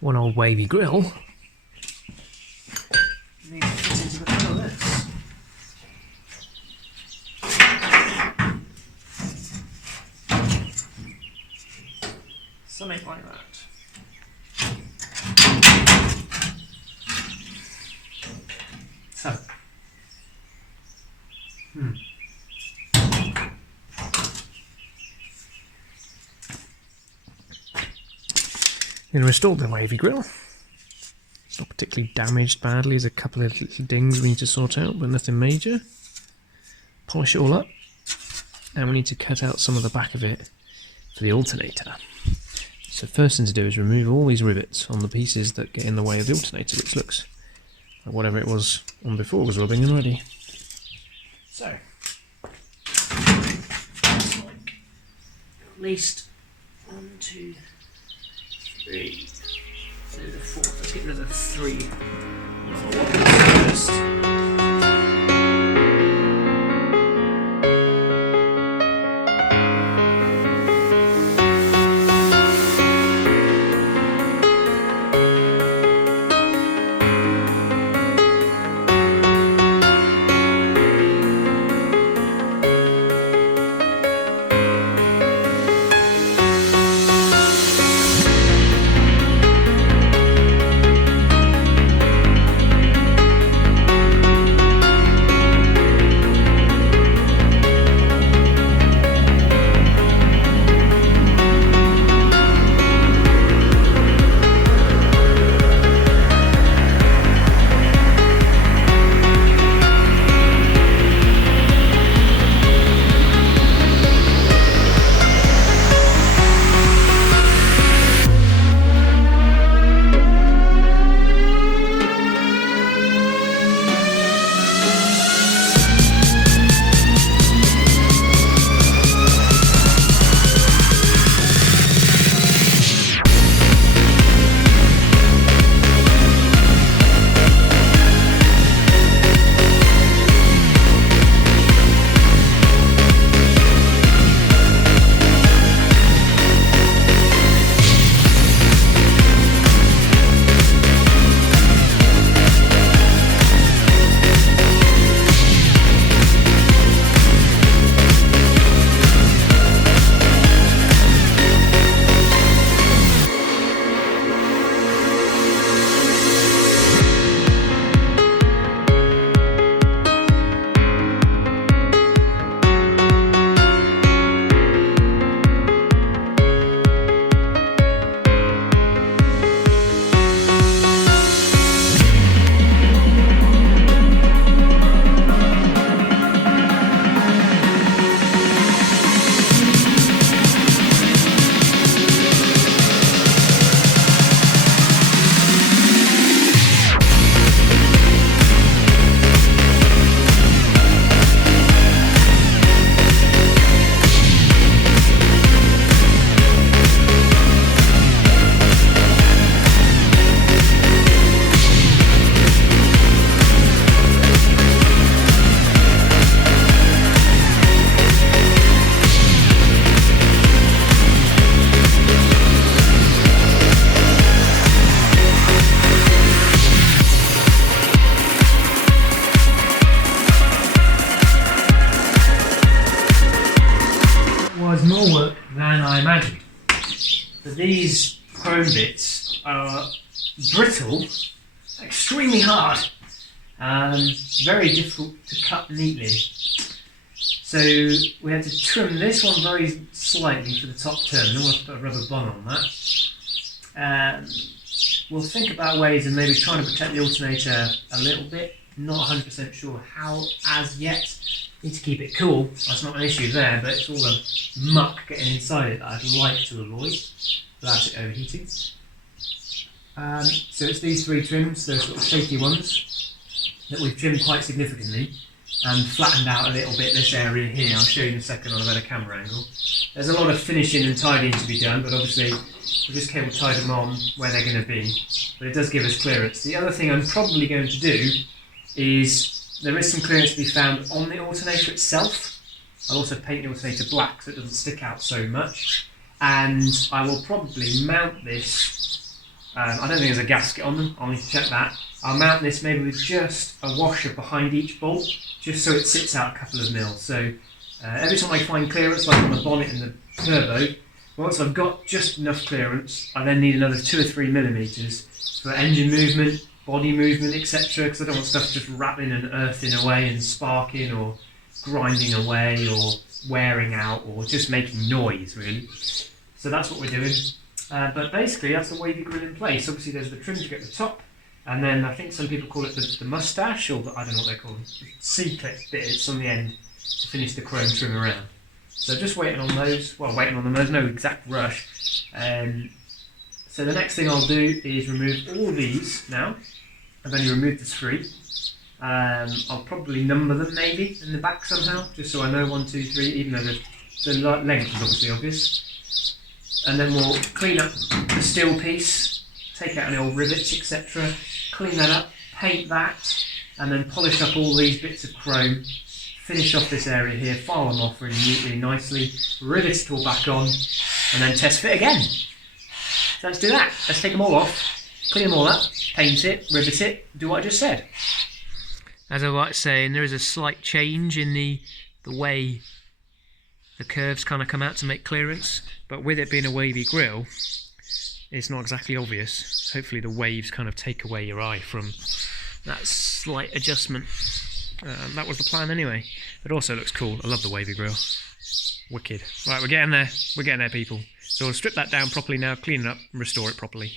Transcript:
One old Wavey grill needs to fit into the front of this. Something like that. So, going to restore the Wavey grill. It's not particularly damaged badly. There's a couple of little dings we need to sort out, but nothing major. Polish it all up, and we need to cut out some of the back of it for the alternator. So first thing to do is remove all these rivets on the pieces that get in the way of the alternator, which looks like whatever it was on before was rubbing and ready. So, like at least 1, 2, 3. There's a 4. Let's get rid of the 3. First. More work than I imagined. But these chrome bits are brittle, extremely hard, very difficult to cut neatly. So we had to trim this one very slightly for the top terminal. I've put a rubber bond on that. We'll think about ways of maybe trying to protect the alternator a little bit. Not 100% sure how as yet. Need to keep it cool, that's not an issue there, but it's all the muck getting inside it that I'd like to avoid without it overheating. So it's these 3 trims, those sort of safety ones, that we've trimmed quite significantly and flattened out a little bit this area here. I'll show you in a second on a better camera angle. There's a lot of finishing and tidying to be done, but obviously we'll just cable tie them on where they're going to be, but it does give us clearance. The other thing I'm probably going to do is there is some clearance to be found on the alternator itself, I'll also paint the alternator black so it doesn't stick out so much. And I will probably mount this, I don't think there's a gasket on them, I'll need to check that. I'll mount this maybe with just a washer behind each bolt, just so it sits out a couple of mils. So every time I find clearance, like on the bonnet and the turbo, once I've got just enough clearance, I then need another 2 or 3 millimeters for engine movement, body movement, etc. Because I don't want stuff just rattling and earthing away and sparking or grinding away or wearing out or just making noise, really. So that's what we're doing. But basically, that's the Wavey grill in place. Obviously, there's the trim to get the top, and then I think some people call it the moustache, or I don't know what they call it, C-clip bits on the end to finish the chrome trim around. So just waiting on those. Well, waiting on them. There's no exact rush. So the next thing I'll do is remove all these now. I've only removed the 3. I'll probably number them maybe in the back somehow, just so I know 1, 2, 3, even though the length is obviously obvious. And then we'll clean up the steel piece, take out any old rivets, etc. Clean that up, paint that, and then polish up all these bits of chrome. Finish off this area here, file them off really neatly and nicely, rivet it all back on, and then test fit again. So let's do that. Let's take them all off, clean them all up, paint it, rivet it, do what I just said. As I was saying, there is a slight change in the way the curves kind of come out to make clearance, but with it being a wavy grill, it's not exactly obvious. Hopefully the waves kind of take away your eye from that slight adjustment. That was the plan anyway. It also looks cool. I love the wavy grill. Wicked. Right, we're getting there. We're getting there, people. So we'll strip that down properly now, clean it up, and restore it properly.